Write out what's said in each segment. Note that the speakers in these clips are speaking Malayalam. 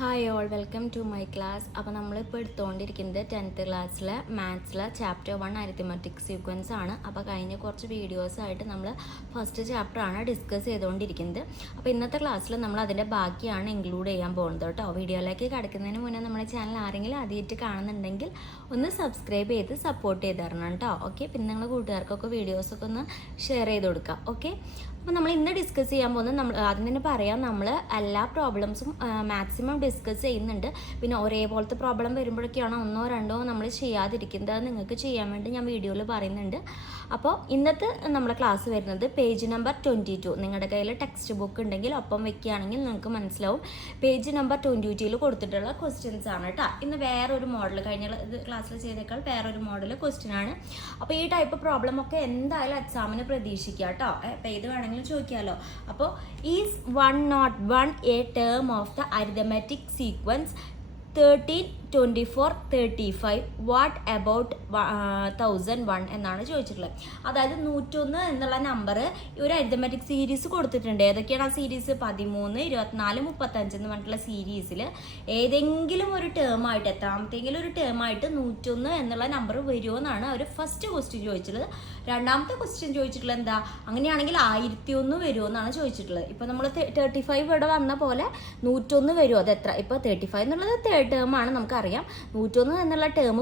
Hi all welcome to my class. അപ്പോൾ നമ്മളിപ്പോൾ എടുത്തുകൊണ്ടിരിക്കുന്നത് 10th ക്ലാസ്സിലെ മാത്സിലെ ചാപ്റ്റർ 1 അരിത്തമെറ്റിക് സീക്വൻസ് ആണ്. അപ്പോൾ കഴിഞ്ഞ കുറച്ച് വീഡിയോസായിട്ട് നമ്മൾ ഫസ്റ്റ് ചാപ്റ്ററാണ് ഡിസ്കസ് ചെയ്തുകൊണ്ടിരിക്കുന്നത്. അപ്പോൾ ഇന്നത്തെ ക്ലാസ്സിൽ നമ്മൾ അതിൻ്റെ ബാക്കിയാണ് ഇൻക്ലൂഡ് ചെയ്യാൻ പോകുന്നത് കേട്ടോ. വീഡിയോയിലേക്ക് കിടക്കുന്നതിന് മുന്നേ നമ്മുടെ ചാനൽ ആരെങ്കിലും ആദ്യമായിട്ട് കാണുന്നുണ്ടെങ്കിൽ ഒന്ന് സബ്സ്ക്രൈബ് ചെയ്ത് സപ്പോർട്ട് ചെയ്ത് തരണം കേട്ടോ. ഓക്കെ, പിന്നെ നിങ്ങളുടെ കൂട്ടുകാർക്കൊക്കെ വീഡിയോസൊക്കെ ഒന്ന് ഷെയർ ചെയ്ത് കൊടുക്കുക. ഓക്കെ, അപ്പോൾ നമ്മൾ ഇന്ന് ഡിസ്കസ് ചെയ്യാൻ പോകുന്നത് നമ്മൾ ആദ്യം തന്നെ പറയാം, നമ്മൾ എല്ലാ പ്രോബ്ലംസും മാക്സിമം ഡിസ്കസ് ചെയ്യുന്നുണ്ട്. പിന്നെ ഒരേപോലത്തെ പ്രോബ്ലം വരുമ്പോഴൊക്കെയാണ് ഒന്നോ രണ്ടോ നമ്മൾ ചെയ്യാതിരിക്കുന്നത്. അത് നിങ്ങൾക്ക് ചെയ്യാൻ വേണ്ടി ഞാൻ വീഡിയോയിൽ പറയുന്നുണ്ട്. അപ്പോൾ ഇന്നത്തെ നമ്മുടെ ക്ലാസ് വരുന്നത് പേജ് നമ്പർ 22. നിങ്ങളുടെ കയ്യിൽ ടെക്സ്റ്റ് ബുക്ക് ഉണ്ടെങ്കിൽ ഒപ്പം വെക്കുകയാണെങ്കിൽ നിങ്ങൾക്ക് മനസ്സിലാവും. പേജ് നമ്പർ 22 കൊടുത്തിട്ടുള്ള ക്വസ്റ്റ്യൻസ് ആണ് കേട്ടോ. ഇന്ന് വേറൊരു മോഡൽ, കഴിഞ്ഞ ക്ലാസ്സിൽ ചെയ്തേക്കാൾ വേറൊരു മോഡൽ ക്വസ്റ്റ്യൻ ആണ്. അപ്പോൾ ഈ ടൈപ്പ് പ്രോബ്ലം ഒക്കെ എന്തായാലും എക്സാമിന് പ്രതീക്ഷിക്കുക കേട്ടോ. അപ്പോൾ ഇത് വേണമെങ്കിൽ ചോദിക്കാമല്ലോ. അപ്പോൾ is 101 A term of the arithmetic sequence 13, 24, 35 what about 1001 എന്നാണ് ചോദിച്ചിട്ടുള്ളത്. അതായത് 101 എന്നുള്ള നമ്പർ ഒരു അരിത്തമെറ്റിക് സീരീസ് കൊടുത്തിട്ടുണ്ട്. ഏതൊക്കെയാണ് ആ സീരീസ്? 13, 24, 35 എന്ന് പറഞ്ഞിട്ടുള്ള സീരീസിൽ ഏതെങ്കിലും ഒരു ടേം ആയിട്ട്, എത്രാമത്തെങ്കിലും ഒരു ടേം ആയിട്ട് 101 എന്നുള്ള നമ്പർ വരുമോ എന്നാണ് അവർ ഫസ്റ്റ് ക്വസ്റ്റ്യൻ ചോദിച്ചിട്ടുള്ളത്. രണ്ടാമത്തെ ക്വസ്റ്റ്യൻ ചോദിച്ചിട്ടുള്ളത് എന്താ, അങ്ങനെയാണെങ്കിൽ 1001 വരുമോ എന്നാണ് ചോദിച്ചിട്ടുള്ളത്. ഇപ്പോൾ നമ്മൾ 35 ഇവിടെ വന്ന പോലെ 101 വരുമോ? അത് എത്ര? ഇപ്പോൾ 35 എന്നുള്ളത് തേർഡ് ടേം ആണ്, നമുക്കറിയാം. 101 എന്നുള്ള ടേം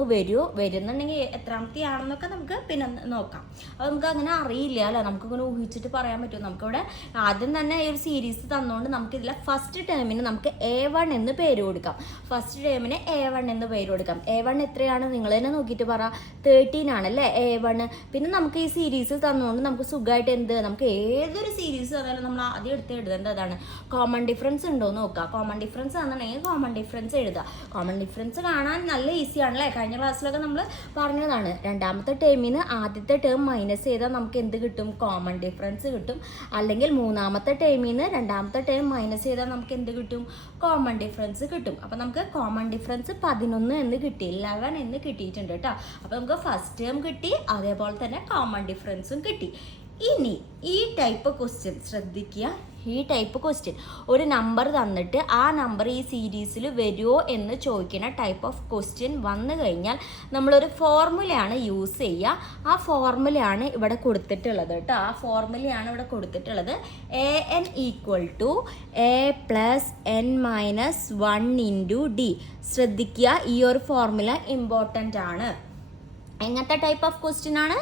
വരുന്നുണ്ടെങ്കിൽ എത്രാമത്തെ ആണെന്നൊക്കെ നമുക്ക് പിന്നെ നോക്കാം. അപ്പോൾ നമുക്ക് അങ്ങനെ അറിയില്ല അല്ലേ, നമുക്കിങ്ങനെ ഊഹിച്ചിട്ട് പറയാൻ പറ്റും. നമുക്കിവിടെ ആദ്യം തന്നെ ഈ ഒരു സീരീസ് തന്നുകൊണ്ട് നമുക്കിതിലെ ഫസ്റ്റ് ടേമിന് നമുക്ക് A1 എന്ന് പേര് കൊടുക്കാം. ഫസ്റ്റ് ടേമിന് A1 എന്ന് പേര് കൊടുക്കാം. A1 എത്രയാണ് നിങ്ങൾ തന്നെ നോക്കിയിട്ട് പറ. 13 ആണല്ലേ A1. പിന്നെ നമുക്ക് ഈ സീരീസ് തന്നുകൊണ്ട് നമുക്ക് സുഖമായിട്ട് നമുക്ക് ഏതൊരു സീരീസ് തന്നാലും നമ്മൾ ആദ്യം എടുത്ത് എഴുതേണ്ടതാണ് കോമൺ ഡിഫറൻസ് ഉണ്ടോ എന്ന് നോക്കുക. കോമൺ ഡിഫറൻസ് ആണെന്നുണ്ടെങ്കിൽ കോമൺ ഡിഫറൻസ് എഴുതുക. കോമൺ ഡിഫറൻസ് കാണാൻ നല്ല ഈസി ആണല്ലേ, കഴിഞ്ഞ ക്ലാസ്സിലൊക്കെ നമ്മൾ പറഞ്ഞതാണ്. രണ്ടാമത്തെ ടേമിന് ആദ്യത്തെ ടേം മൈനസ് ചെയ്താൽ നമുക്ക് എന്ത് കിട്ടും? കോമൺ ഡിഫറൻസ് കിട്ടും. അല്ലെങ്കിൽ മൂന്നാമത്തെ ടേമിന് രണ്ടാമത്തെ ടേം മൈനസ് ചെയ്താൽ നമുക്ക് എന്ത് കിട്ടും? കോമൺ ഡിഫറൻസ് കിട്ടും. അപ്പോൾ നമുക്ക് കോമൺ ഡിഫറൻസ് 11 എന്ന് കിട്ടി, 11 എന്ന് കിട്ടിയിട്ടുണ്ട് കേട്ടോ. അപ്പോൾ നമുക്ക് ഫസ്റ്റ് ടേം കിട്ടി, അതേപോലെ തന്നെ കോമൺ ഡിഫറൻസും കിട്ടി. ഇനി ഈ ടൈപ്പ് ക്വസ്റ്റ്യൻ ശ്രദ്ധിക്കുക. ഈ ടൈപ്പ് ക്വസ്റ്റ്യൻ ഒരു നമ്പർ തന്നിട്ട് ആ നമ്പർ ഈ സീരീസിൽ വരുമോ എന്ന് ചോദിക്കുന്ന ടൈപ്പ് ഓഫ് ക്വസ്റ്റ്യൻ വന്നു കഴിഞ്ഞാൽ നമ്മളൊരു ഫോർമുലയാണ് യൂസ് ചെയ്യുക. ആ ഫോർമുലയാണ് ഇവിടെ കൊടുത്തിട്ടുള്ളത് കേട്ടോ. ആ ഫോർമുലയാണ് ഇവിടെ കൊടുത്തിട്ടുള്ളത്. AN = A + n - 1 × D. ശ്രദ്ധിക്കുക, ഈ ഒരു ഫോർമുല ഇമ്പോർട്ടൻ്റ് ആണ്. എങ്ങനത്തെ ടൈപ്പ് ഓഫ് ക്വസ്റ്റ്യൻ ആണ്?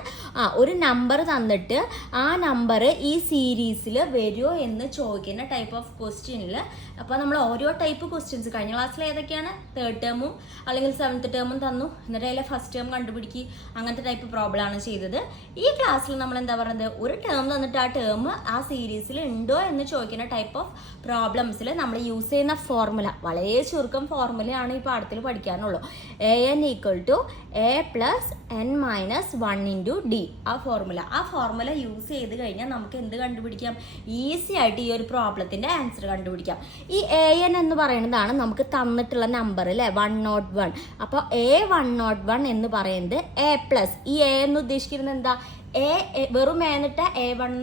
ഒരു നമ്പർ തന്നിട്ട് ആ നമ്പർ ഈ സീരീസിൽ വരുമോ എന്ന് ചോദിക്കുന്ന ടൈപ്പ് ഓഫ് ക്വസ്റ്റ്യനിൽ. അപ്പോൾ നമ്മൾ ഓരോ ടൈപ്പ് ക്വസ്റ്റ്യൻസ് കഴിഞ്ഞ ക്ലാസ്സിൽ ഏതൊക്കെയാണ്? തേർഡ് ടേമും അല്ലെങ്കിൽ 7th ടേമും തന്നു, എന്നിട്ട് അതിലെ ഫസ്റ്റ് ടേം കണ്ടുപിടിക്കുക, അങ്ങനത്തെ ടൈപ്പ് പ്രോബ്ലം ആണ് ചെയ്തത്. ഈ ക്ലാസ്സിൽ നമ്മൾ എന്താ പറയുന്നത്, ഒരു ടേം തന്നിട്ട് ആ ടേം ആ സീരീസിൽ ഉണ്ടോ എന്ന് ചോദിക്കുന്ന ടൈപ്പ് ഓഫ് പ്രോബ്ലംസിൽ നമ്മൾ യൂസ് ചെയ്യുന്ന ഫോർമുല വളരെ ചുരുക്കം ഫോർമുലയാണ് ഈ പാഠത്തിൽ പഠിക്കാനുള്ളൂ. AN = A + n - 1 × D. ആ ഫോർമുല യൂസ് ചെയ്ത് കഴിഞ്ഞാൽ നമുക്ക് എന്ത് കണ്ടുപിടിക്കാം? ഈസി ആയിട്ട് ഈ ഒരു പ്രോബ്ലത്തിൻ്റെ ആൻസർ കണ്ടുപിടിക്കാം. ഈ AN എന്ന് പറയുന്നതാണ് നമുക്ക് തന്നിട്ടുള്ള നമ്പർ അല്ലേ, 101. അപ്പോൾ A101 എന്ന് പറയുന്നത് A+. ഈ A എന്ന് ഉദ്ദേശിക്കുന്നത് എന്താ? വെറും എന്നിട്ട് A1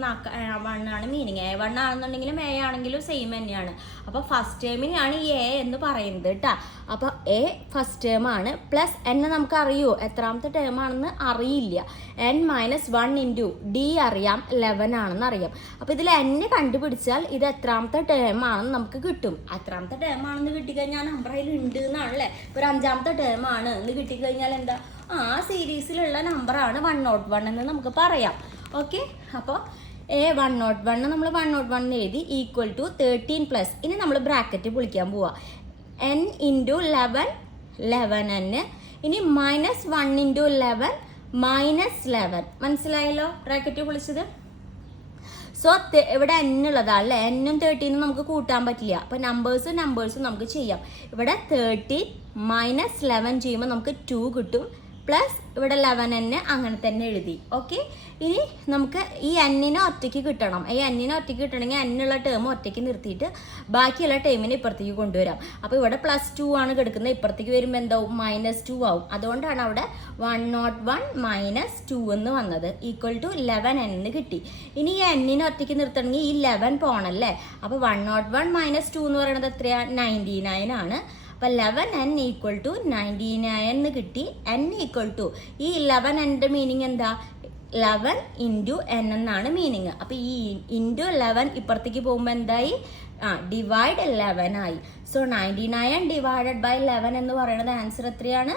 ആണ് മീനിങ്. A1 ആണെന്നുണ്ടെങ്കിലും A ആണെങ്കിലും സെയിം തന്നെയാണ്. അപ്പോൾ ഫസ്റ്റ് ടേമിനെയാണ് ഈ A എന്ന് പറയുന്നത് കേട്ടോ. അപ്പോൾ A ഫസ്റ്റ് ടേം ആണ്, പ്ലസ് N നമുക്ക് അറിയോ എത്രാമത്തെ ടേം ആണെന്ന് അറിയില്ല. n - 1 × D അറിയാം, 11 ആണെന്ന് അറിയാം. അപ്പോൾ ഇതിൽ N കണ്ടുപിടിച്ചാൽ ഇത് എത്രാമത്തെ ടേം ആണെന്ന് നമുക്ക് കിട്ടും. എത്രാമത്തെ ടേം ആണെന്ന് കിട്ടിക്കഴിഞ്ഞാൽ നമ്പർ അതിൽ ഉണ്ട് എന്നാണല്ലേ. ഇപ്പോൾ ഒരു 5ാമത്തെ ടേം ആണ് എന്ന് കിട്ടിക്കഴിഞ്ഞാൽ എന്താ, ആ സീരീസിലുള്ള നമ്പറാണ് 101 എന്ന് നമുക്ക് പറയാം. ഓക്കെ, അപ്പോൾ A101 നമ്മൾ 101 എഴുതി = 13+. ഇനി നമ്മൾ ബ്രാക്കറ്റ് പൊളിക്കാൻ പോവാ. n × 11 11n. ഇനി -1 × 11 -11. മനസ്സിലായല്ലോ ബ്രാക്കറ്റ് പൊളിച്ചത്? സോ ഇവിടെ n ഉള്ളതാണ് അല്ലേ. n-ഉം 13-ഉം നമുക്ക് കൂട്ടാൻ പറ്റില്ല. അപ്പോൾ നമ്പേഴ്സും നമുക്ക് ചെയ്യാം. ഇവിടെ 13 - 11 ചെയ്യുമ്പോൾ നമുക്ക് 2 കിട്ടും, പ്ലസ് ഇവിടെ 11n അങ്ങനെ തന്നെ എഴുതി. ഓക്കെ, ഇനി നമുക്ക് ഈ n ഒറ്റയ്ക്ക് കിട്ടണം. ഈ n ഒറ്റയ്ക്ക് കിട്ടണമെങ്കിൽ n ഉള്ള ടേം ഒറ്റയ്ക്ക് നിർത്തിയിട്ട് ബാക്കിയുള്ള ടേമിനെ ഇപ്പുറത്തേക്ക് കൊണ്ടുവരാം. അപ്പോൾ ഇവിടെ +2 ആണ് കിടക്കുന്നത്, ഇപ്പുറത്തേക്ക് വരുമ്പോൾ എന്താവും -2 ആവും. അതുകൊണ്ടാണ് അവിടെ 101 - 2 എന്ന് വന്നത്, = 11n എന്ന് കിട്ടി. ഇനി ഈ n ഒറ്റയ്ക്ക് നിർത്തണമെങ്കിൽ ഈ 11 പോണല്ലേ. അപ്പോൾ 101 - 2 എന്ന് പറയുന്നത് എത്രയാണ്? 99 ആണ്. അപ്പോൾ 11n = 99 എന്ന് കിട്ടി. n = ഈ 11n മീനിങ് എന്താ? 11 × n എന്നാണ് മീനിങ്. അപ്പോൾ ഈ × 11 ഇപ്പുറത്തേക്ക് പോകുമ്പോൾ എന്തായി? ഡിവൈഡ് 11 ആയി. സോ 99 / 11 എന്ന് പറയുന്നത് ആൻസർ എത്രയാണ്?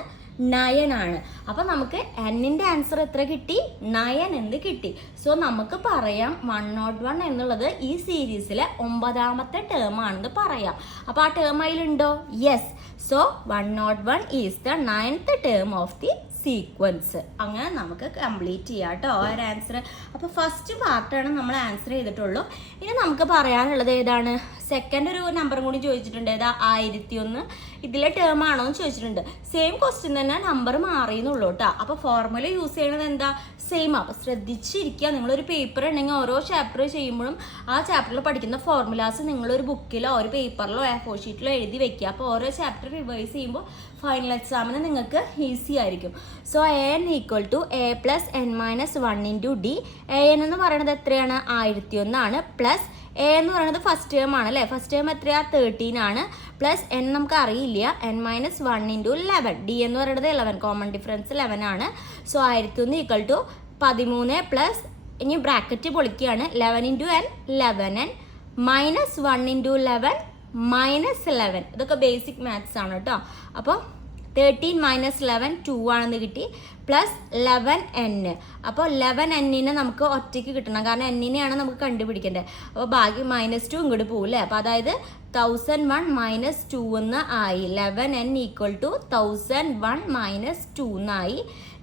9 ആണ്. അപ്പോൾ നമുക്ക് n-ന്റെ ആൻസർ എത്ര കിട്ടി? 9 എന്ന് കിട്ടി. സോ നമുക്ക് പറയാം 101 എന്നുള്ളത് ഈ സീരീസിലെ 9ാമത്തെ ടേം ആണെന്ന് പറയാം. അപ്പോൾ ആ ടേം അതിലുണ്ടോ? Yes. So 101 is the 9th term of the sequence. അങ്ങനെ നമുക്ക് കംപ്ലീറ്റ് ചെയ്യാം കേട്ടോ ഒരു ആൻസർ. അപ്പോൾ ഫസ്റ്റ് പാർട്ടാണ് നമ്മൾ ആൻസർ ചെയ്തിട്ടുള്ളൂ. ഇനി നമുക്ക് പറയാനുള്ളത് ഏതാണ്? സെക്കൻഡ് ഒരു നമ്പറും കൂടി ചോദിച്ചിട്ടുണ്ട്. ഏതാ? 1001. ഇതിലെ ടേം ആണോ എന്ന് ചോദിച്ചിട്ടുണ്ട്. സെയിം ക്വസ്റ്റ്യൻ തന്നെ, നമ്പർ മാറിയെന്നുള്ളൂ കേട്ടോ. അപ്പോൾ ഫോർമുല യൂസ് ചെയ്യണത് എന്താ? സെയിം. അപ്പോൾ ശ്രദ്ധിച്ചിരിക്കുക. നിങ്ങളൊരു പേപ്പർ ഉണ്ടെങ്കിൽ ഓരോ ചാപ്റ്റർ ചെയ്യുമ്പോഴും ആ ചാപ്റ്ററിൽ പഠിക്കുന്ന ഫോർമുലാസ് നിങ്ങളൊരു ബുക്കിലോ ഒരു പേപ്പറിലോ A4 ഷീറ്റിലോ എഴുതി വെക്കുക. അപ്പോൾ ഓരോ ചാപ്റ്റർ റിവൈസ് ചെയ്യുമ്പോൾ ഫൈനൽ എക്സാമിന് നിങ്ങൾക്ക് ഈസി ആയിരിക്കും. So an = a + n - 1 × d. an എന്ന് പറയുന്നത് എത്രയാണ്? 1001 ആണ്. പ്ലസ് a എന്ന് പറയുന്നത് ഫസ്റ്റ് ടേം ആണ് അല്ലേ. ഫസ്റ്റ് ടേം എത്രയാ? 13 ആണ്. പ്ലസ് n നമുക്ക് അറിയില്ല, n - 1 × 11. d എന്ന് പറയുന്നത് 11, കോമൺ ഡിഫറൻസ് 11 ആണ്. സോ 1001 = 13 പ്ലസ്, ഇനി ബ്രാക്കറ്റ് പൊളിക്കുകയാണ്, 11 × n 11n -1 × 11 -11. ഇതൊക്കെ ബേസിക് മാത്സ് ആണ് കേട്ടോ. അപ്പോൾ 13 - 11 2 ആണെന്ന് കിട്ടി. Plus 11n. അപ്പോൾ 11n നമുക്ക് ഒറ്റയ്ക്ക് കിട്ടണം, കാരണം n-നെയാണ് നമുക്ക് കണ്ടുപിടിക്കേണ്ടത്. അപ്പോൾ ബാക്കി -2 ഇങ്ങോട്ട് പോകില്ലേ. അപ്പോൾ അതായത് 1001 - 2 എന്ന് ആയി. 11n = 1001 - 2 എന്നായി.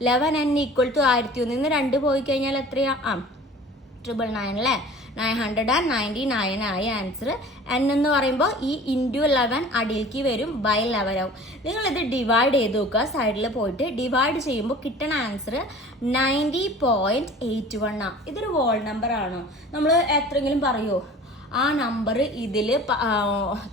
11n = 1001 2 പോയി കഴിഞ്ഞാൽ എത്രയാ? 999 അല്ലേ. 999 ആയി ആൻസർ. n എന്ന് പറയുമ്പോൾ ഈ × 11 അടിയിലേക്ക് വരും, ബൈ 11 ആവും. നിങ്ങളിത് ഡിവൈഡ് ചെയ്ത് നോക്കുക. സൈഡിൽ പോയിട്ട് ഡിവൈഡ് ചെയ്യുമ്പോൾ കിട്ടണ ആൻസർ 90.81 ആണ്. ഇതൊരു വോൾ നമ്പർ ആണോ? നമ്മൾ എത്രയെങ്കിലും പറയുമോ? ആ നമ്പർ ഇതിൽ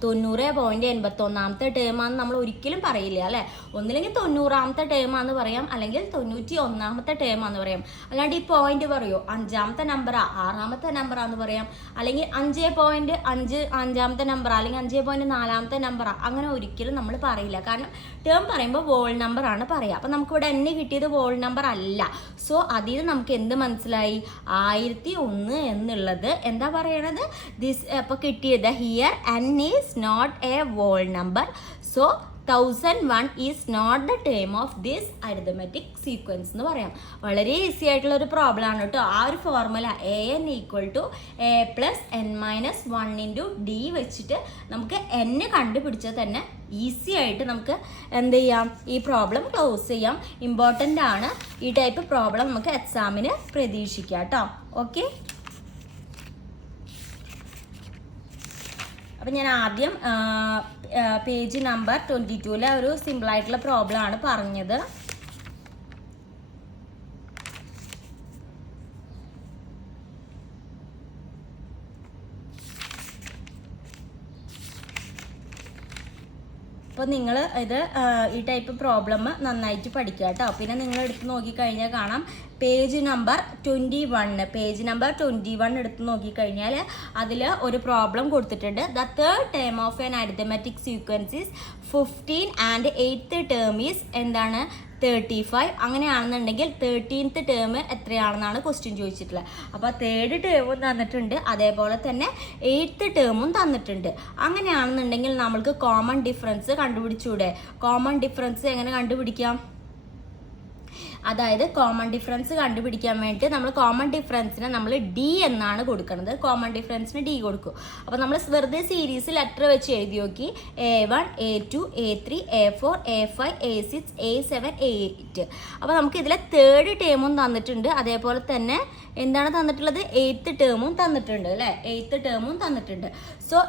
90.81ാമത്തെ ടേമാണെന്ന് നമ്മൾ ഒരിക്കലും പറയില്ല അല്ലേ. ഒന്നില്ലെങ്കിൽ 90ാമത്തെ ടേമാണെന്ന് പറയാം, അല്ലെങ്കിൽ 91ാമത്തെ ടേമാണെന്ന് പറയാം. അല്ലാണ്ട് ഈ പോയിന്റ് പറയുമോ? 5ാമത്തെ നമ്പറാ, 6ാമത്തെ നമ്പറാന്ന് പറയാം, അല്ലെങ്കിൽ 5.5ാമത്തെ നമ്പറാ, അല്ലെങ്കിൽ 5.4ാമത്തെ നമ്പറാ. അങ്ങനെ ഒരിക്കലും നമ്മൾ പറയില്ല, കാരണം ടേം പറയുമ്പോൾ വോൾ നമ്പർ ആണ് പറയുക. അപ്പം നമുക്കിവിടെ n കിട്ടിയത് വോൾ നമ്പർ അല്ല. സോ അതിൽ നമുക്ക് എന്ത് മനസ്സിലായി? 1001 എന്നുള്ളത് എന്താ പറയണത്? അപ്പോൾ കിട്ടിയത് here n is not a whole number. So 1001 is not the term of this arithmetic sequence എന്ന് പറയാം. വളരെ ഈസി ആയിട്ടുള്ള ഒരു പ്രോബ്ലം ആണ് കേട്ടോ. ആ ഒരു formula an = a + n - 1 × d വെച്ചിട്ട് നമുക്ക് n കണ്ടുപിടിച്ചാൽ തന്നെ ഈസി ആയിട്ട് നമുക്ക് എന്ത് ചെയ്യാം? ഈ പ്രോബ്ലം ക്ലോസ് ചെയ്യാം. ഇമ്പോർട്ടൻ്റ് ആണ് ഈ ടൈപ്പ് പ്രോബ്ലം നമുക്ക് എക്സാമിന് പ്രതീക്ഷിക്കാം കേട്ടോ. ഓക്കെ, അപ്പം ഞാൻ ആദ്യം പേജ് നമ്പർ 22 ഒരു സിമ്പിളായിട്ടുള്ള പ്രോബ്ലം ആണ് പറഞ്ഞത്. അപ്പോൾ നിങ്ങൾ ഇത് ഈ ടൈപ്പ് പ്രോബ്ലം നന്നായിട്ട് പഠിക്കുക കേട്ടോ. പിന്നെ നിങ്ങൾ എടുത്ത് നോക്കിക്കഴിഞ്ഞാൽ കാണാം പേജ് നമ്പർ 21. പേജ് നമ്പർ 21 എടുത്ത് നോക്കിക്കഴിഞ്ഞാൽ അതിൽ ഒരു പ്രോബ്ലം കൊടുത്തിട്ടുണ്ട്. The third term of an arithmetic sequence is 15 and 8th term is എന്താണ്? 35. അങ്ങനെയാണെന്നുണ്ടെങ്കിൽ 13th ടേം എത്രയാണെന്നാണ് ക്വസ്റ്റ്യൻ ചോദിച്ചിട്ടുള്ളത്. അപ്പോൾ 3rd ടേമും തന്നിട്ടുണ്ട്, അതേപോലെ തന്നെ 8th ടേമും തന്നിട്ടുണ്ട്. അങ്ങനെയാണെന്നുണ്ടെങ്കിൽ നമ്മൾക്ക് കോമൺ ഡിഫറൻസ് കണ്ടുപിടിച്ചൂടെ? കോമൺ ഡിഫറൻസ് എങ്ങനെ കണ്ടുപിടിക്കാം? അതായത് കോമൺ ഡിഫറൻസ് കണ്ടുപിടിക്കാൻ വേണ്ടി നമ്മൾ കോമൺ ഡിഫറൻസിനെ നമ്മൾ ഡി എന്നാണ് കൊടുക്കുന്നത്. കോമൺ ഡിഫറൻസിന് ഡി കൊടുക്കും. അപ്പോൾ നമ്മൾ വെറുതെ സീരീസ് ലെറ്റർ വെച്ച് എഴുതി നോക്കി. A1 A2 A3 A4 A5 A6 A7 A8. അപ്പോൾ നമുക്ക് ഇതിലെ 3rd ടേമും തന്നിട്ടുണ്ട്, അതേപോലെ തന്നെ എന്താണ് തന്നിട്ടുള്ളത്? 8th ടേമും തന്നിട്ടുണ്ട് അല്ലേ. 8th ടേമും തന്നിട്ടുണ്ട്. സോ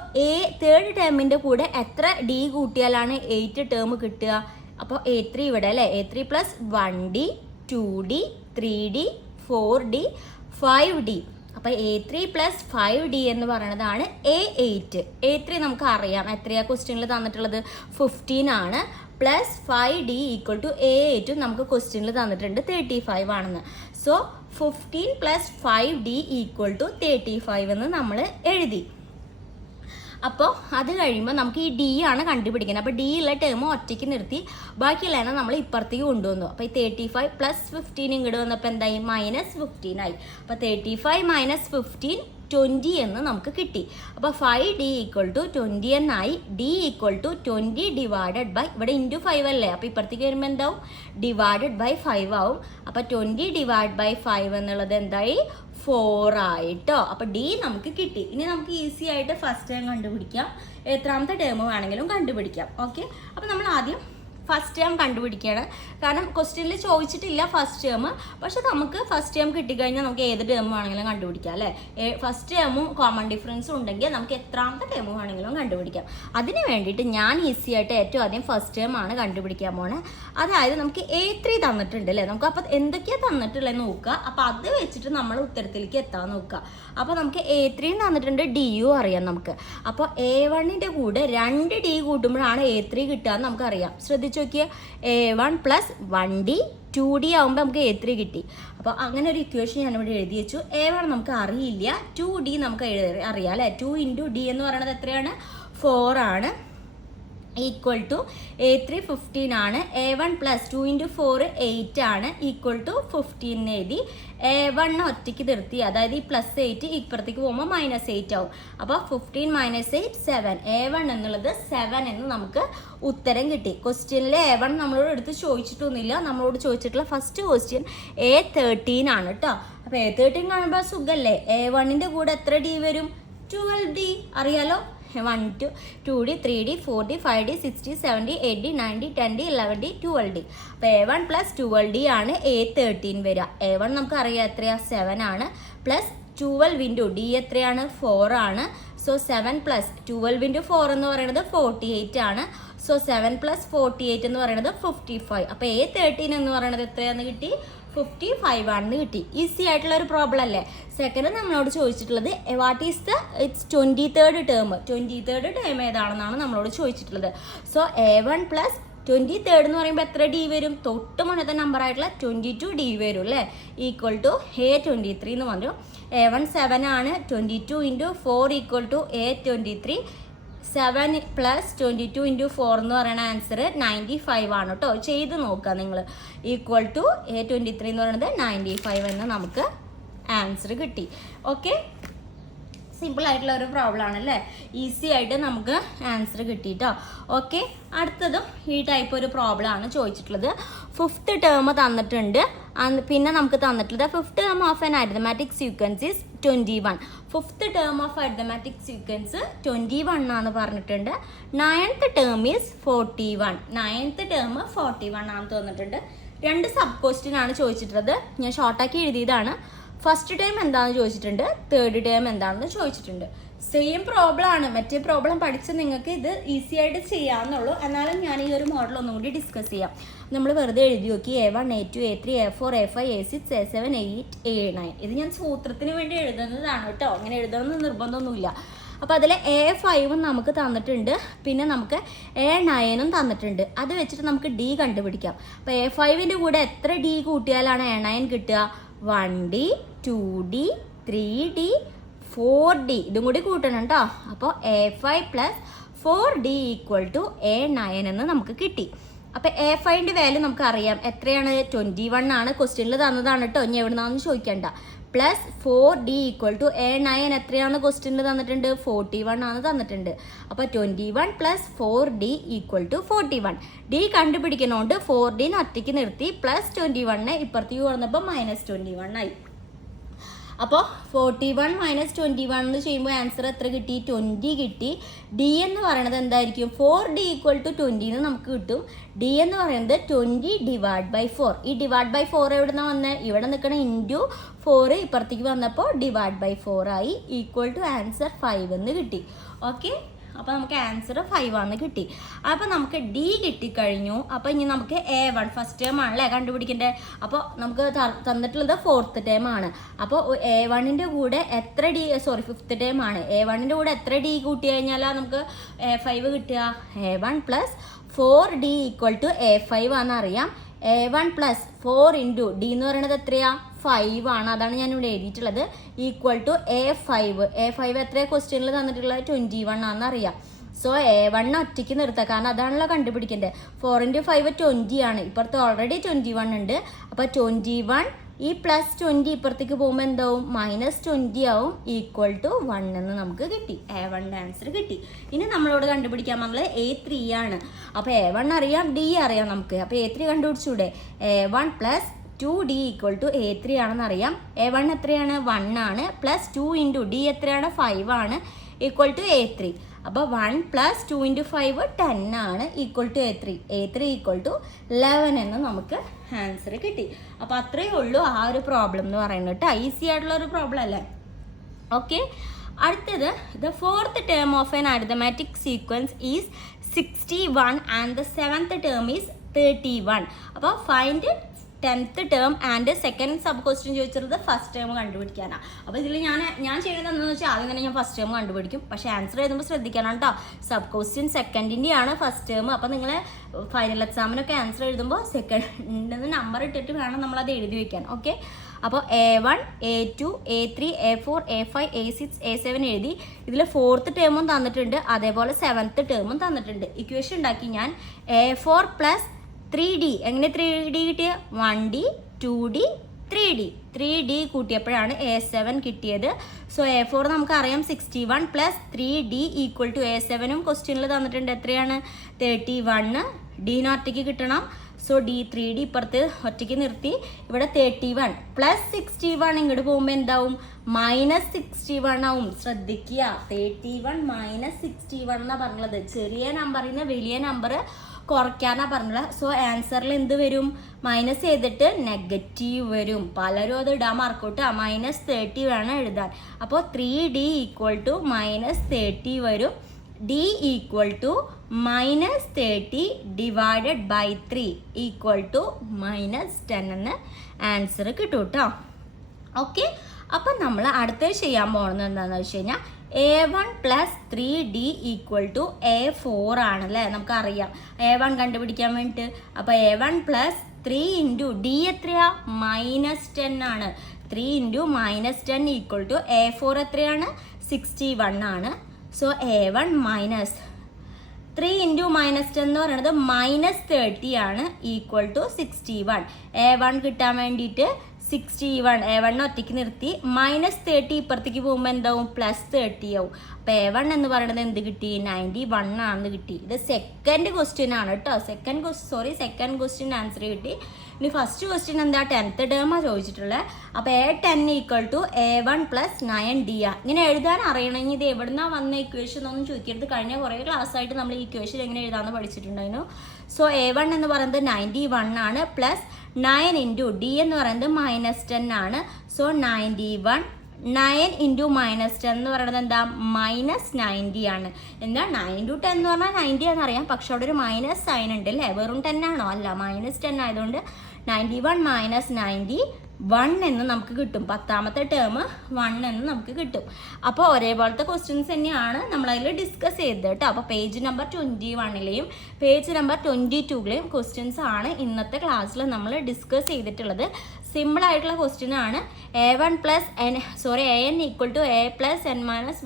3rd ടേമിൻ്റെ കൂടെ എത്ര ഡി കൂട്ടിയാലാണ് 8th ടേം കിട്ടുക? അപ്പോൾ A3 ഇവിടെ അല്ലേ, A3 plus 1D 2D 3D 4D 5D. അപ്പോൾ A3 പ്ലസ് 5D എന്ന് പറയുന്നതാണ് A8. A3 നമുക്ക് അറിയാം എത്രയാണ് ക്വസ്റ്റ്യനിൽ തന്നിട്ടുള്ളത്, 15 ആണ്. Plus 5D equal to A8 നമുക്ക് ക്വസ്റ്റ്യനിൽ തന്നിട്ടുണ്ട് 35 ആണെന്ന്. So 15 plus 5D equal to 35 എന്ന് നമ്മൾ എഴുതി. അപ്പോൾ അത് കഴിയുമ്പോൾ നമുക്ക് ഈ D ആണ് കണ്ടുപിടിക്കുന്നത്. അപ്പോൾ D ഉള്ള ടേം ഒറ്റയ്ക്ക് നിർത്തി ബാക്കിയുള്ളതിനെ നമ്മൾ ഇപ്പുറത്തേക്ക് കൊണ്ടുവന്നു. അപ്പോൾ ഈ 35 പ്ലസ് 15 ഇങ്ങോട്ട് വന്നപ്പോൾ എന്തായി, -15 ആയി. അപ്പോൾ 35 മൈനസ് 15 20 എന്ന് നമുക്ക് കിട്ടി. അപ്പോൾ 5D ഈക്വൽ ടു 20 എന്നായി. D equal to 20 divided by, ഇവിടെ ഇൻറ്റു 5 അല്ലേ, അപ്പോൾ ഇപ്പുറത്തേക്ക് വരുമ്പോൾ എന്താവും, ഡിവൈഡഡ് ബൈ 5 ആവും. അപ്പോൾ 20 ഡിവൈഡ് ബൈ 5 എന്നുള്ളത് എന്തായി, 4 ആയിട്ടോ. അപ്പോൾ D നമുക്ക് കിട്ടി. ഇനി നമുക്ക് ഈസി ആയിട്ട് ഫസ്റ്റ് ടേം കണ്ടുപിടിക്കാം, എത്രാമത്തെ ടേം വേണമെങ്കിലും കണ്ടുപിടിക്കാം. ഓക്കെ, അപ്പോൾ നമ്മൾ ആദ്യം ഫസ്റ്റ് ടേം കണ്ടുപിടിക്കുകയാണ്. കാരണം ക്വസ്റ്റ്യനിൽ ചോദിച്ചിട്ടില്ല ഫസ്റ്റ് ടേം, പക്ഷെ നമുക്ക് ഫസ്റ്റ് ടേം കിട്ടിക്കഴിഞ്ഞാൽ നമുക്ക് ഏത് ടേം വേണമെങ്കിലും കണ്ടുപിടിക്കാം അല്ലേ. ഫസ്റ്റ് ടേമും കോമൺ ഡിഫറൻസും ഉണ്ടെങ്കിൽ നമുക്ക് എത്രാമത്തെ ടേം വേണമെങ്കിലും കണ്ടുപിടിക്കാം. അതിന് വേണ്ടിയിട്ട് ഞാൻ ഈസി ആയിട്ട് ഏറ്റവും ആദ്യം ഫസ്റ്റ് ടേം ആണ് കണ്ടുപിടിക്കാൻ പോണേ. അതായത് നമുക്ക് A3 തന്നിട്ടുണ്ട് അല്ലേ, നമുക്ക് അപ്പോൾ എന്തൊക്കെയാണ് തന്നിട്ടുള്ളത് നോക്കുക. അപ്പോൾ അത് വെച്ചിട്ട് നമ്മൾ ഉത്തരത്തിലേക്ക് എത്താൻ നോക്കുക. അപ്പോൾ നമുക്ക് A3 തന്നിട്ടുണ്ട്, DU അറിയാം നമുക്ക്. അപ്പോൾ A1ൻ്റെ കൂടെ 2D കൂട്ടുമ്പോഴാണ് A3 കിട്ടുക എന്ന് നമുക്കറിയാം. ശ്രദ്ധിച്ചു നോക്കിയാൽ A1 പ്ലസ് 1D 2D ആകുമ്പോൾ നമുക്ക് A3 കിട്ടി. അപ്പോൾ അങ്ങനെ ഒരു ഇക്വേഷൻ ഞാനിവിടെ എഴുതി വെച്ചു. A1 നമുക്ക് അറിയില്ല, 2D നമുക്ക് അറിയാം അല്ലേ. 2 ഇൻറ്റു D എന്ന് പറയുന്നത് എത്രയാണ്, 4 ആണ്. ഈക്വൽ ടു A3 15 ആണ്. A1 പ്ലസ് 2 ഇൻറ്റു 4 8 ആണ്. ഈക്വൽ ടു 15 എഴുതി. A1 ഒറ്റയ്ക്ക് നിർത്തി, അതായത് ഈ പ്ലസ് 8 ഇപ്പുറത്തേക്ക് പോകുമ്പോൾ -8 ആവും. അപ്പോൾ 15 - 8 7. A1 എന്നുള്ളത് 7 എന്ന് നമുക്ക് ഉത്തരം കിട്ടി. ക്വസ്റ്റ്യനിൽ A1 നമ്മളോട് എടുത്ത് ചോദിച്ചിട്ടൊന്നുമില്ല. നമ്മളോട് ചോദിച്ചിട്ടുള്ള ഫസ്റ്റ് ക്വസ്റ്റ്യൻ A13 ആണ് കേട്ടോ. അപ്പോൾ A13 കാണുമ്പോൾ സുഖല്ലേ. A1ൻ്റെ കൂടെ എത്ര D വരും, 12D അറിയാലോ. 1 2D 3D 4D 5D 6D 7D 8D 9D 10D 11D 12D. അപ്പോൾ A1 പ്ലസ് 12D ആണ് A13 വരിക. A1 നമുക്ക് അറിയാം എത്രയാ, 7 ആണ്. പ്ലസ് 12 ഇൻറ്റു D എത്രയാണ്, 4 ആണ്. സോ 7 പ്ലസ് 12 ഇൻറ്റു 4 എന്ന് പറയുന്നത് 48 ആണ്. സോ 7 പ്ലസ് 48 എന്ന് പറയുന്നത് 55. അപ്പോൾ A13 എന്ന് പറയുന്നത് എത്രയാണെന്ന് കിട്ടി, 55 ആണെന്ന് കിട്ടി. ഈസി ആയിട്ടുള്ള ഒരു പ്രോബ്ലം അല്ലേ. സെക്കൻഡ് നമ്മളോട് ചോദിച്ചിട്ടുള്ളത് what is the it's 23rd term. 23rd term ഏതാണെന്നാണ് നമ്മളോട് ചോദിച്ചിട്ടുള്ളത്. സോ A1 പ്ലസ് 23rd എന്ന് പറയുമ്പോൾ എത്ര D വരും, തൊട്ട് മുന്നത്തെ നമ്പർ ആയിട്ടുള്ള 22D വരും അല്ലേ. ഈക്വൽ ടു A23 എന്ന് പറഞ്ഞു. A1 7 ആണ്. 22 into 4 equal to A23. 7 plus 22 into 4 എന്ന് പറയുന്ന ആൻസർ 95 ആണ് കേട്ടോ. ചെയ്ത് നോക്കുക നിങ്ങൾ. ഈക്വൽ ടു A23 എന്ന് പറയുന്നത് 95 എന്ന് നമുക്ക് ആൻസർ കിട്ടി. ഓക്കെ, സിമ്പിൾ ആയിട്ടുള്ള ഒരു പ്രോബ്ലം ആണല്ലേ. ഈസി ആയിട്ട് നമുക്ക് ആൻസർ കിട്ടിയിട്ടോ. ഓക്കെ, അടുത്തതും ഈ ടൈപ്പ് ഒരു പ്രോബ്ലം ആണ് ചോദിച്ചിട്ടുള്ളത്. 5th ടേം തന്നിട്ടുണ്ട്. പിന്നെ നമുക്ക് തന്നിട്ടുള്ളത് 5th term of an arithmetic sequence is 21. 5th term of arithmetic sequence 21 ആണെന്ന് പറഞ്ഞിട്ടുണ്ട്. 9th term is 41. 9th term 41 ആണെന്ന് തോന്നിട്ടുണ്ട്. 2 സബ് ക്വസ്റ്റ്യൻ ആണ് ചോദിച്ചിട്ടുള്ളത്. ഞാൻ ഷോർട്ടാക്കി എഴുതിയതാണ്. ഫസ്റ്റ് ടേം എന്താണെന്ന് ചോദിച്ചിട്ടുണ്ട്, തേർഡ് ടേം എന്താണെന്ന് ചോദിച്ചിട്ടുണ്ട്. സെയിം പ്രോബ്ലം ആണ്. മറ്റേ പ്രോബ്ലം പഠിച്ച് നിങ്ങൾക്ക് ഇത് ഈസി ആയിട്ട് ചെയ്യാവുന്നുള്ളൂ. എന്നാലും ഞാൻ ഈ ഒരു മോഡൽ ഒന്നും കൂടി ഡിസ്കസ് ചെയ്യാം. നമ്മൾ വെറുതെ എഴുതി നോക്കി A1 A2 A3 A4 A5 A6 A7 A8 A9. ഇത് ഞാൻ സൂത്രത്തിന് വേണ്ടി എഴുതുന്നതാണ് കേട്ടോ. അങ്ങനെ എഴുതണമെന്ന് നിർബന്ധമൊന്നുമില്ല. അപ്പോൾ അതിൽ A5 നമുക്ക് തന്നിട്ടുണ്ട്, പിന്നെ നമുക്ക് A9 തന്നിട്ടുണ്ട്. അത് വെച്ചിട്ട് നമുക്ക് D കണ്ടുപിടിക്കാം. അപ്പോൾ A5ൻ്റെ കൂടെ എത്ര D കൂട്ടിയാലാണ് A9 കിട്ടുക, 1D 2D 3D 4D ഇതും കൂടി കൂട്ടണം കേട്ടോ. അപ്പോൾ A5 plus 4D equal to A9 എന്ന് നമുക്ക് കിട്ടി. അപ്പോൾ A5ൻ്റെ വാല്യൂ നമുക്ക് അറിയാം എത്രയാണ്, 21 ആണ്. ക്വസ്റ്റ്യനിൽ തന്നതാണ് കേട്ടോ, ഇനി എവിടെ നിന്നാണെന്ന് ചോദിക്കണ്ട. Plus 4D equal to A9 എത്രയാണ് ക്വസ്റ്റ്യനിൽ തന്നിട്ടുണ്ട്, 41 ആണ് തന്നിട്ടുണ്ട്. അപ്പോൾ 21 plus 4D equal to 41. D കണ്ടുപിടിക്കുന്നതുകൊണ്ട് 4D ഒറ്റയ്ക്ക് നിർത്തി. പ്ലസ് 21 ഇപ്പുറത്തേക്ക് വന്നപ്പോൾ -21 ആയി. അപ്പോൾ 41 - 21 എന്ന് ചെയ്യുമ്പോൾ ആൻസർ എത്ര കിട്ടി, 20 കിട്ടി. D എന്ന് പറയുന്നത് എന്തായിരിക്കും, 4D ഈക്വൽ ടു 20 എന്ന് നമുക്ക് കിട്ടും. D എന്ന് പറയുന്നത് 20 ഡിവൈഡ് ബൈ 4. ഈ ഡിവൈഡ് ബൈ 4 എവിടെ നിന്നാണ് വന്നത്, ഇവിടെ നിൽക്കണം ഇൻറ്റു 4 ഇപ്പുറത്തേക്ക് വന്നപ്പോൾ ഡിവൈഡ് ബൈ 4 ആയി. ഈക്വൽ ടു ആൻസർ 5 എന്ന് കിട്ടി. ഓക്കെ, അപ്പോൾ നമുക്ക് ആൻസർ 5 ആണെന്ന് കിട്ടി. അപ്പോൾ നമുക്ക് ഡി കിട്ടിക്കഴിഞ്ഞു. അപ്പോൾ ഇനി നമുക്ക് A1 ഫസ്റ്റ് ടേം ആണല്ലേ കണ്ടുപിടിക്കേണ്ടത്. അപ്പോൾ നമുക്ക് തന്നിട്ടുള്ളത് 4th ടേം ആണ്. അപ്പോൾ A1ൻ്റെ കൂടെ എത്ര ഡി ഫിഫ്ത്ത് ടേം ആണ്. A1ൻ്റെ കൂടെ എത്ര ഡി കൂട്ടി കഴിഞ്ഞാൽ നമുക്ക് A5 കിട്ടുക? A1 + 4D = A5 ആണെന്നറിയാം. A1 + 4 × D എന്ന് പറയുന്നത് എത്രയാ? 5 ആണ്. അതാണ് ഞാൻ ഇവിടെ എഴുതിയിട്ടുള്ളത്. = A5. A5 എത്രയാണ് ക്വസ്റ്റ്യനിൽ തന്നിട്ടുള്ളത്? 21 ആണെന്ന് അറിയാം. സോ A1 ഒറ്റയ്ക്ക് നിർത്തുക, കാരണം അതാണല്ലോ കണ്ടുപിടിക്കേണ്ടത്. 4 × 5 20 ആണ്. ഇപ്പുറത്ത് ഓൾറെഡി 21 ഉണ്ട്. അപ്പോൾ 21 ഈ +20 ഇപ്പുറത്തേക്ക് പോകുമ്പോൾ എന്താവും? -20 ആവും. = 1 എന്ന് നമുക്ക് കിട്ടി. A1ൻ്റെ ആൻസർ കിട്ടി. ഇനി നമ്മളോട് കണ്ടുപിടിക്കാൻ പറഞ്ഞത് A3 ആണ്. അപ്പോൾ A1 അറിയാം, D അറിയാം നമുക്ക്. അപ്പോൾ A3 കണ്ടുപിടിച്ചൂടെ? A1 + 2D = A3 ആണെന്ന് അറിയാം. A1 എത്രയാണ്? 1 ആണ്. +2 × D എത്രയാണ്? 5 ആണ്. = A3. അപ്പോൾ 1 + 2 × 5 10 ആണ്. = A3. A3 = 11 എന്ന് നമുക്ക് ആൻസർ കിട്ടി. അപ്പോൾ അത്രയേ ഉള്ളൂ ആ ഒരു പ്രോബ്ലം എന്ന് പറയുന്നത് കേട്ടോ. ഈസി ആയിട്ടുള്ള ഒരു പ്രോബ്ലം അല്ലേ? ഓക്കെ. അടുത്തത് the 4th term of an arithmetic sequence is 61 and the 7th term is 31. അപ്പോൾ find 10th term and second sub question ചോദിച്ചിരുന്നത് ഫസ്റ്റ് ടേം കണ്ടുപിടിക്കാനാണ്. അപ്പോൾ ഇതിൽ ഞാൻ ചെയ്യുന്നത് എന്താണെന്ന് വെച്ചാൽ ആദ്യം തന്നെ ഞാൻ ഫസ്റ്റ് ടേം കണ്ടുപിടിക്കും. പക്ഷേ ആൻസർ എഴുതുമ്പോൾ ശ്രദ്ധിക്കണം കേട്ടോ. സബ് ക്വസ്റ്റ്യൻ സെക്കൻഡിൻ്റെയാണ് ഫസ്റ്റ് ടേം. അപ്പോൾ നിങ്ങൾ ഫൈനൽ എക്സാമിനൊക്കെ ആൻസർ എഴുതുമ്പോൾ സെക്കൻഡിന് നമ്പർ ഇട്ടിട്ട് വേണം നമ്മളത് എഴുതി വയ്ക്കാൻ. ഓക്കെ. അപ്പോൾ A1, A2, A3, A4, A5, A6, A7 എഴുതി. ഇതിൽ 4th ടേമും തന്നിട്ടുണ്ട്, അതേപോലെ 7th ടേമും തന്നിട്ടുണ്ട്. ഇക്വേഷൻ ഉണ്ടാക്കി ഞാൻ A4 + 3D. എങ്ങനെ 3D കിട്ടിയ? 1D, 2D, 3D. 3D കൂട്ടിയപ്പോഴാണ് A7 കിട്ടിയത്. സോ A4 നമുക്കറിയാം 61 + 3D = A7 ക്വസ്റ്റ്യനിൽ തന്നിട്ടുണ്ട്. എത്രയാണ്? 31. D ഒറ്റയ്ക്ക് കിട്ടണം. സോ 3D ഇപ്പുറത്ത് ഒറ്റയ്ക്ക് നിർത്തി. ഇവിടെ 31 + 61 ഇങ്ങോട്ട് പോകുമ്പോൾ എന്താവും? -61 ആവും. ശ്രദ്ധിക്കുക, 31 - 61 എന്നാണ് പറഞ്ഞത്. ചെറിയ നമ്പറിൽ നിന്ന് വലിയ നമ്പർ കുറയ്ക്കാനാണ് പറഞ്ഞത്. സോ ആൻസറിൽ എന്ത് വരും? മൈനസ് ചെയ്തിട്ട് നെഗറ്റീവ് വരും. പലരും അത് ഇടാൻ മറക്കോട്ട്. -30 വേണം എഴുതാൻ. അപ്പോൾ 3D = -30 വരും. D = -30 / 3 = -10 എന്ന് ആൻസർ കിട്ടും കേട്ടോ. ഓക്കെ. അപ്പം നമ്മൾ അടുത്തത് ചെയ്യാൻ പോകുന്നത് എന്താണെന്ന് വെച്ച് കഴിഞ്ഞാൽ A1 + 3D = A4 ആണല്ലേ, നമുക്കറിയാം A1 കണ്ടുപിടിക്കാൻ വേണ്ടിയിട്ട്. അപ്പോൾ A1 + 3 × D എത്രയാ? -10 ആണ്. 3 × -10 = A4 എത്രയാണ്? 61 ആണ്. സോ A1 - 3 × -10 എന്ന് പറയുന്നത് -30 ആണ്. = 61. A1 കിട്ടാൻ വേണ്ടിയിട്ട് 61 A1 ഒറ്റയ്ക്ക് നിർത്തി. -30 ഇപ്പുറത്തേക്ക് പോകുമ്പോൾ എന്താവും? +30 ആവും. അപ്പോൾ A1 എന്ന് പറയുന്നത് എന്ത് കിട്ടി? 91 ആണെന്ന് കിട്ടി. ഇത് സെക്കൻഡ് ക്വസ്റ്റ്യൻ ആണ് കേട്ടോ. സെക്കൻഡ് ക്വസ്റ്റ്യൻ ആൻസർ കിട്ടി. ഇനി ഫസ്റ്റ് ക്വസ്റ്റ്യൻ എന്താ? 10th ടേമാണ് ചോദിച്ചിട്ടുള്ളത്. അപ്പോൾ A10 = A1 + 9D. ഇങ്ങനെ എഴുതാൻ അറിയണമെങ്കിൽ ഇത് എവിടുന്നാണ് വന്ന ഇക്വേഷൻ ഒന്നും ചോദിക്കരുത്. കഴിഞ്ഞ കുറേ ക്ലാസ് ആയിട്ട് നമ്മൾ ഈ ഇക്വേഷൻ എങ്ങനെ എഴുതാമെന്ന് പഠിച്ചിട്ടുണ്ടായിരുന്നു. സോ A1 എന്ന് പറയുന്നത് 91 ആണ്. +9 × D എന്ന് പറയുന്നത് -10 ആണ്. സോ 91. 9 × -10 എന്ന് പറയുന്നത് എന്താ? -90 ആണ്. എന്താ 9 × 10 എന്ന് പറഞ്ഞാൽ 90 ആണെന്നറിയാം. പക്ഷെ അവിടെ ഒരു മൈനസ് സൈൻ ഉണ്ട് അല്ലേ? വെറും 10 ആണോ? അല്ല, -10 ആയതുകൊണ്ട് 91 - 90 1 എന്ന് നമുക്ക് കിട്ടും. 10th ടേം 1 എന്ന് നമുക്ക് കിട്ടും. അപ്പോൾ ഒരേപോലത്തെ ക്വസ്റ്റ്യൻസ് തന്നെയാണ് നമ്മളതിൽ ഡിസ്കസ് ചെയ്തത് കേട്ടോ. അപ്പോൾ page number 21 page number 22 questions ആണ് ഇന്നത്തെ ക്ലാസ്സിൽ നമ്മൾ ഡിസ്കസ് ചെയ്തിട്ടുള്ളത്. സിമ്പിൾ ആയിട്ടുള്ള ക്വസ്റ്റ്യൻ ആണ്. AN = A + n -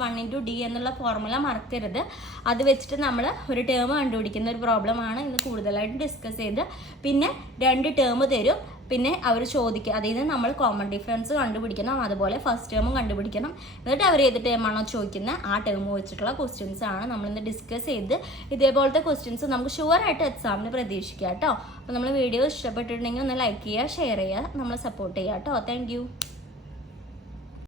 1 × D എന്നുള്ള ഫോർമുല മറക്കരുത്. അത് വെച്ചിട്ട് നമ്മൾ ഒരു ടേം കണ്ടുപിടിക്കുന്ന ഒരു പ്രോബ്ലമാണ് ഇന്ന് കൂടുതലായിട്ട് ഡിസ്കസ് ചെയ്ത്. പിന്നെ 2 ടേം തരും. പിന്നെ അവർ ചോദിക്കുക, അതായത് നമ്മൾ കോമൺ ഡിഫറൻസ് കണ്ടുപിടിക്കണം, അതുപോലെ ഫസ്റ്റ് ടേമും കണ്ടുപിടിക്കണം. എന്നിട്ട് അവർ ഏത് ടേമാണോ ചോദിക്കുന്നത് ആ ടേം വെച്ചിട്ടുള്ള ക്വസ്റ്റ്യൻസ് ആണ് നമ്മളിന്ന് ഡിസ്കസ് ചെയ്ത്. ഇതേപോലത്തെ ക്വസ്റ്റ്യൻസ് നമുക്ക് ഷുവറായിട്ട് എക്സാമിന് പ്രതീക്ഷിക്കാം കേട്ടോ. അപ്പോൾ നമ്മൾ വീഡിയോ ഇഷ്ടപ്പെട്ടിട്ടുണ്ടെങ്കിൽ ഒന്ന് ലൈക്ക് ചെയ്യുക, ഷെയർ ചെയ്യുക, നമ്മളെ സപ്പോർട്ട് ചെയ്യുക കേട്ടോ. താങ്ക്